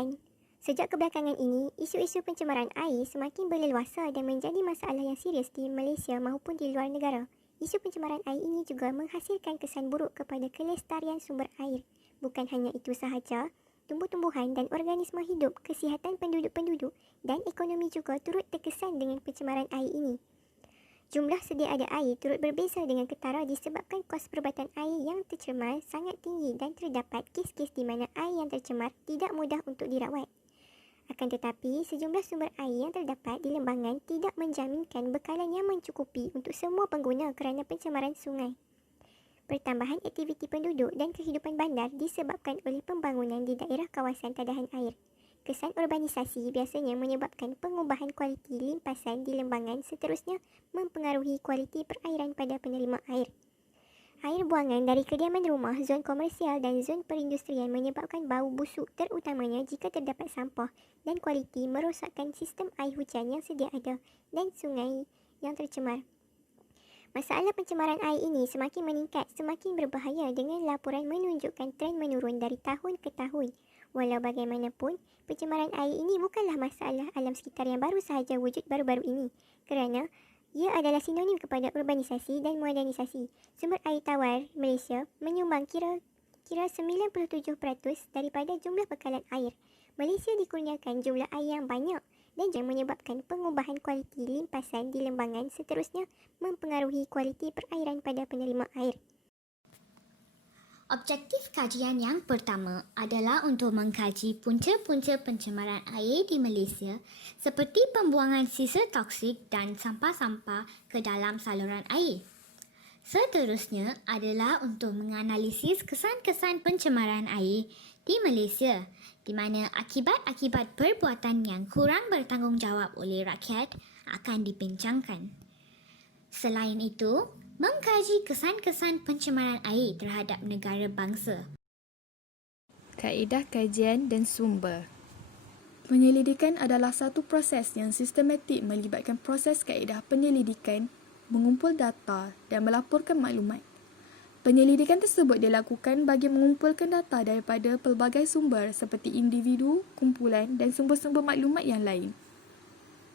Soalan. Sejak kebelakangan ini, isu-isu pencemaran air semakin berleluasa dan menjadi masalah yang serius di Malaysia maupun di luar negara. Isu pencemaran air ini juga menghasilkan kesan buruk kepada kelestarian sumber air. Bukan hanya itu sahaja, tumbuh-tumbuhan dan organisma hidup, kesihatan penduduk-penduduk dan ekonomi juga turut terkesan dengan pencemaran air ini. Jumlah sedia ada air turut berbeza dengan ketara disebabkan kos perubatan air yang tercemar sangat tinggi dan terdapat kes-kes di mana air yang tercemar tidak mudah untuk dirawat. Akan tetapi, sejumlah sumber air yang terdapat di lembangan tidak menjaminkan bekalan yang mencukupi untuk semua pengguna kerana pencemaran sungai. Pertambahan aktiviti penduduk dan kehidupan bandar disebabkan oleh pembangunan di daerah kawasan tadahan air. Kesan urbanisasi biasanya menyebabkan pengubahan kualiti limpasan di lembangan seterusnya mempengaruhi kualiti perairan pada penerima air. Air buangan dari kediaman rumah, zon komersial dan zon perindustrian menyebabkan bau busuk terutamanya jika terdapat sampah dan kualiti merosakkan sistem air hujan yang sedia ada dan sungai yang tercemar. Masalah pencemaran air ini semakin meningkat, semakin berbahaya dengan laporan menunjukkan tren menurun dari tahun ke tahun. Walau bagaimanapun, pencemaran air ini bukanlah masalah alam sekitar yang baru sahaja wujud baru-baru ini kerana ia adalah sinonim kepada urbanisasi dan modernisasi. Sumber air tawar Malaysia menyumbang kira 97% daripada jumlah bekalan air. Malaysia dikurniakan jumlah air yang banyak dan yang menyebabkan pengubahan kualiti limpasan di lembangan seterusnya mempengaruhi kualiti perairan pada penerima air. Objektif kajian yang pertama adalah untuk mengkaji punca-punca pencemaran air di Malaysia seperti pembuangan sisa toksik dan sampah-sampah ke dalam saluran air. Seterusnya adalah untuk menganalisis kesan-kesan pencemaran air di Malaysia di mana akibat-akibat perbuatan yang kurang bertanggungjawab oleh rakyat akan dibincangkan. Selain itu, mengkaji kesan-kesan pencemaran air terhadap negara bangsa. Kaedah kajian dan sumber. Penyelidikan adalah satu proses yang sistematik melibatkan proses kaedah penyelidikan, mengumpul data dan melaporkan maklumat. Penyelidikan tersebut dilakukan bagi mengumpulkan data daripada pelbagai sumber seperti individu, kumpulan dan sumber-sumber maklumat yang lain.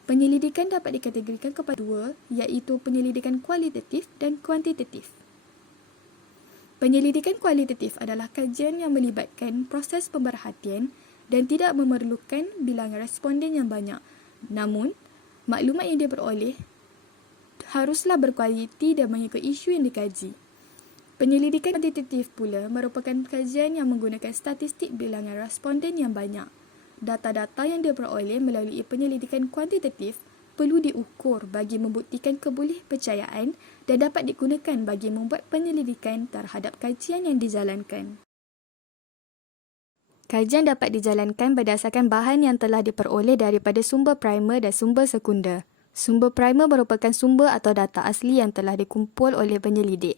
Penyelidikan dapat dikategorikan kepada dua, iaitu penyelidikan kualitatif dan kuantitatif. Penyelidikan kualitatif adalah kajian yang melibatkan proses pemerhatian dan tidak memerlukan bilangan responden yang banyak. Namun, maklumat yang diperoleh haruslah berkualiti dan mengikut isu yang dikaji. Penyelidikan kuantitatif pula merupakan kajian yang menggunakan statistik bilangan responden yang banyak. Data-data yang diperoleh melalui penyelidikan kuantitatif perlu diukur bagi membuktikan kebolehpercayaan dan dapat digunakan bagi membuat penyelidikan terhadap kajian yang dijalankan. Kajian dapat dijalankan berdasarkan bahan yang telah diperoleh daripada sumber primer dan sumber sekunder. Sumber primer merupakan sumber atau data asli yang telah dikumpul oleh penyelidik.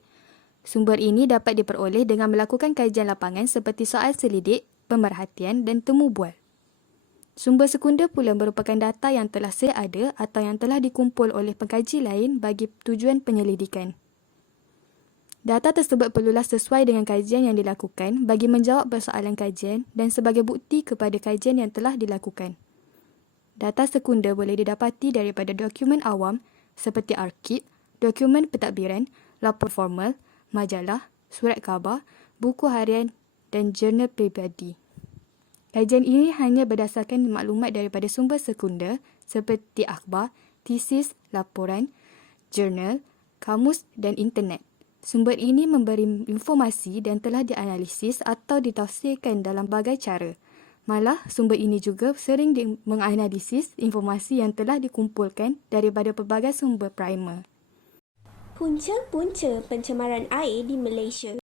Sumber ini dapat diperoleh dengan melakukan kajian lapangan seperti soal selidik, pemerhatian dan temu bual. Sumber sekunder pula merupakan data yang telah sedia ada atau yang telah dikumpul oleh pengkaji lain bagi tujuan penyelidikan. Data tersebut perlulah sesuai dengan kajian yang dilakukan bagi menjawab persoalan kajian dan sebagai bukti kepada kajian yang telah dilakukan. Data sekunder boleh didapati daripada dokumen awam seperti arsip, dokumen pentadbiran, lapor formal, majalah, surat khabar, buku harian dan jurnal peribadi. Kajian ini hanya berdasarkan maklumat daripada sumber sekunder seperti akhbar, tesis, laporan, jurnal, kamus dan internet. Sumber ini memberi informasi dan telah dianalisis atau ditafsirkan dalam berbagai cara. Malah, sumber ini juga sering menganalisis informasi yang telah dikumpulkan daripada pelbagai sumber primer. Punca-punca pencemaran air di Malaysia.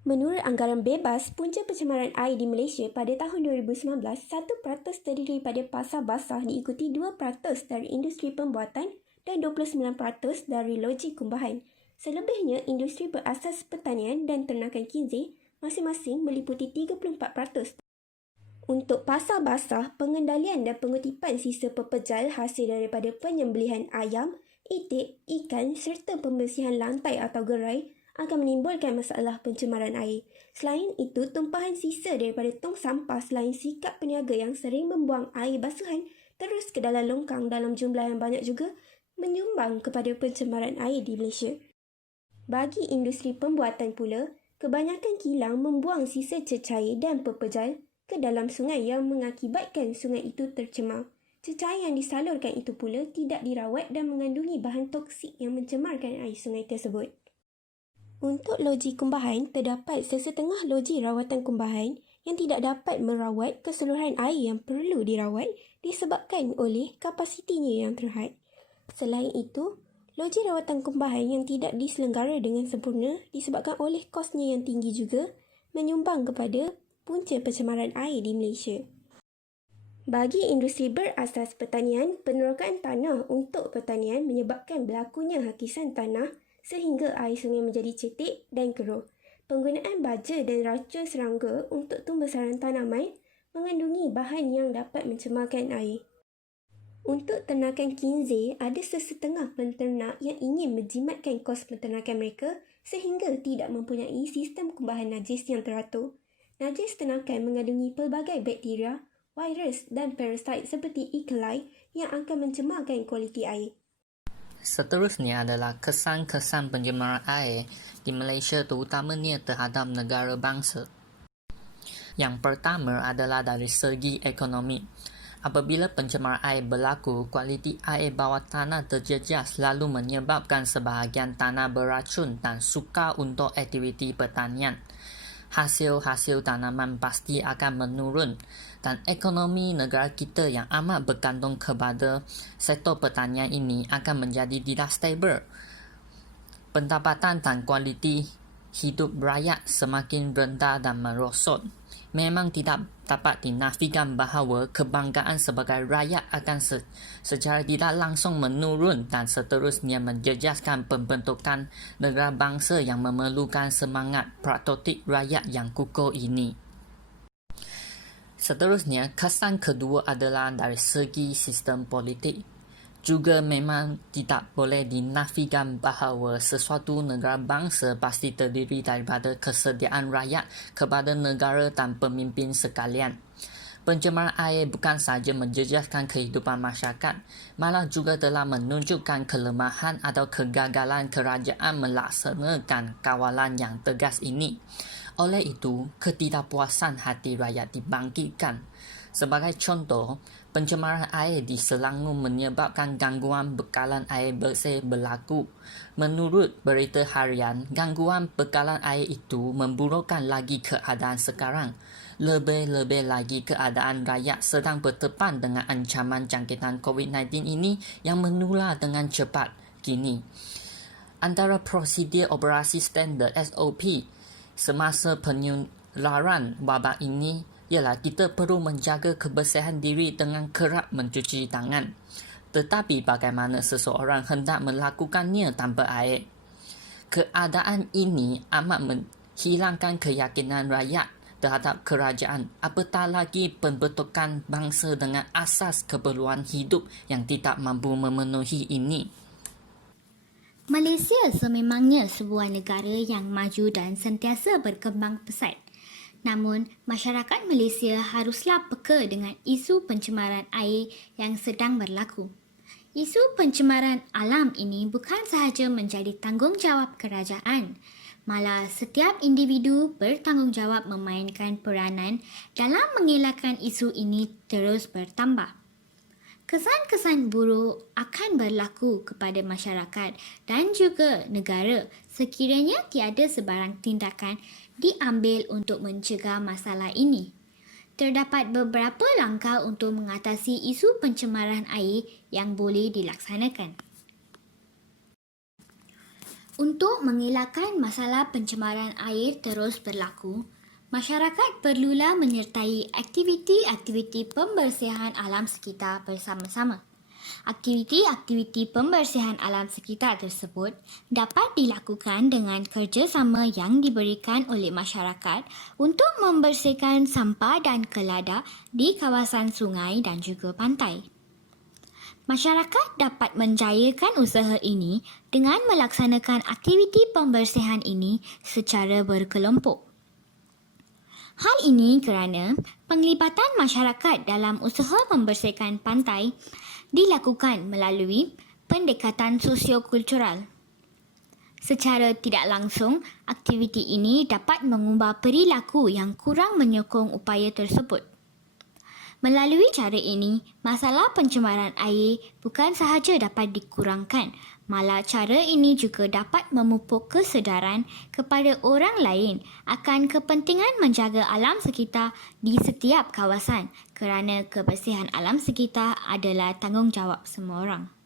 Menurut anggaran bebas, punca pencemaran air di Malaysia pada tahun 2019, 1% terdiri pada pasar basah diikuti 2% dari industri pembuatan dan 29% dari loji kumbahan. Selebihnya, industri berasas pertanian dan ternakan kinzih masing-masing meliputi 34%. Untuk pasar basah, pengendalian dan pengutipan sisa pepejal hasil daripada penyembelihan ayam, itik, ikan serta pembersihan lantai atau gerai akan menimbulkan masalah pencemaran air. Selain itu, tumpahan sisa daripada tong sampah selain sikap peniaga yang sering membuang air basuhan terus ke dalam longkang dalam jumlah yang banyak juga menyumbang kepada pencemaran air di Malaysia. Bagi industri pembuatan pula, kebanyakan kilang membuang sisa cecair dan pepejal ke dalam sungai yang mengakibatkan sungai itu tercemar. Cecair yang disalurkan itu pula tidak dirawat dan mengandungi bahan toksik yang mencemarkan air sungai tersebut. Untuk loji kumbahan, terdapat sesetengah loji rawatan kumbahan yang tidak dapat merawat keseluruhan air yang perlu dirawat disebabkan oleh kapasitinya yang terhad. Selain itu, loji rawatan kumbahan yang tidak diselenggara dengan sempurna disebabkan oleh kosnya yang tinggi juga menyumbang kepada punca pencemaran air di Malaysia. Bagi industri berasas pertanian, penerokaan tanah untuk pertanian menyebabkan berlakunya hakisan tanah sehingga air sungai menjadi cetek dan keruh. Penggunaan baja dan racun serangga untuk tumbuh-sarang tanaman mengandungi bahan yang dapat mencemarkan air. Untuk ternakan kinzir, ada sesetengah penternak yang ingin menjimatkan kos penternakan mereka sehingga tidak mempunyai sistem kumbahan najis yang teratur. Najis ternakan mengandungi pelbagai bakteria, virus dan parasit seperti E. coli yang akan mencemarkan kualiti air. Seterusnya adalah kesan-kesan pencemaran air di Malaysia terutamanya terhadap negara bangsa. Yang pertama adalah dari segi ekonomi. Apabila pencemaran air berlaku, kualiti air bawah tanah terjejas lalu menyebabkan sebahagian tanah beracun dan sukar untuk aktiviti pertanian. Hasil-hasil tanaman pasti akan menurun dan ekonomi negara kita yang amat bergantung kepada sektor pertanian ini akan menjadi tidak stabil. Pendapatan dan kualiti hidup rakyat semakin rendah dan merosot. Memang tidak dapat dinafikan bahawa kebanggaan sebagai rakyat akan secara tidak langsung menurun dan seterusnya menjejaskan pembentukan negara bangsa yang memerlukan semangat patriotik rakyat yang kukuh ini. Seterusnya, kesan kedua adalah dari segi sistem politik. Juga memang tidak boleh dinafikan bahawa sesuatu negara bangsa pasti terdiri daripada kesediaan rakyat kepada negara dan pemimpin sekalian. Pencemaran air bukan sahaja menjejaskan kehidupan masyarakat, malah juga telah menunjukkan kelemahan atau kegagalan kerajaan melaksanakan kawalan yang tegas ini. Oleh itu, ketidakpuasan hati rakyat dibangkitkan. Sebagai contoh, pencemaran air di Selangor menyebabkan gangguan bekalan air bersih berlaku. Menurut berita harian, gangguan bekalan air itu memburukkan lagi keadaan sekarang. Lebih-lebih lagi keadaan rakyat sedang berdepan dengan ancaman jangkitan COVID-19 ini yang menular dengan cepat kini. Antara prosedur operasi standard SOP semasa penularan wabak ini ialah kita perlu menjaga kebersihan diri dengan kerap mencuci tangan. Tetapi bagaimana seseorang hendak melakukannya tanpa air? Keadaan ini amat menghilangkan keyakinan rakyat terhadap kerajaan, apatah lagi pembentukan bangsa dengan asas keperluan hidup yang tidak mampu memenuhi ini. Malaysia sememangnya sebuah negara yang maju dan sentiasa berkembang pesat. Namun, masyarakat Malaysia haruslah peka dengan isu pencemaran air yang sedang berlaku. Isu pencemaran alam ini bukan sahaja menjadi tanggungjawab kerajaan, malah setiap individu bertanggungjawab memainkan peranan dalam mengelakkan isu ini terus bertambah. Kesan-kesan buruk akan berlaku kepada masyarakat dan juga negara sekiranya tiada sebarang tindakan diambil untuk mencegah masalah ini. Terdapat beberapa langkah untuk mengatasi isu pencemaran air yang boleh dilaksanakan. Untuk mengelakkan masalah pencemaran air terus berlaku, masyarakat perlulah menyertai aktiviti-aktiviti pembersihan alam sekitar bersama-sama. Aktiviti-aktiviti pembersihan alam sekitar tersebut dapat dilakukan dengan kerjasama yang diberikan oleh masyarakat untuk membersihkan sampah dan kelada di kawasan sungai dan juga pantai. Masyarakat dapat menjayakan usaha ini dengan melaksanakan aktiviti pembersihan ini secara berkelompok. Hal ini kerana penglibatan masyarakat dalam usaha membersihkan pantai dilakukan melalui pendekatan sosiokultural. Secara tidak langsung, aktiviti ini dapat mengubah perilaku yang kurang menyokong upaya tersebut. Melalui cara ini, masalah pencemaran air bukan sahaja dapat dikurangkan, malah cara ini juga dapat memupuk kesedaran kepada orang lain akan kepentingan menjaga alam sekitar di setiap kawasan kerana kebersihan alam sekitar adalah tanggungjawab semua orang.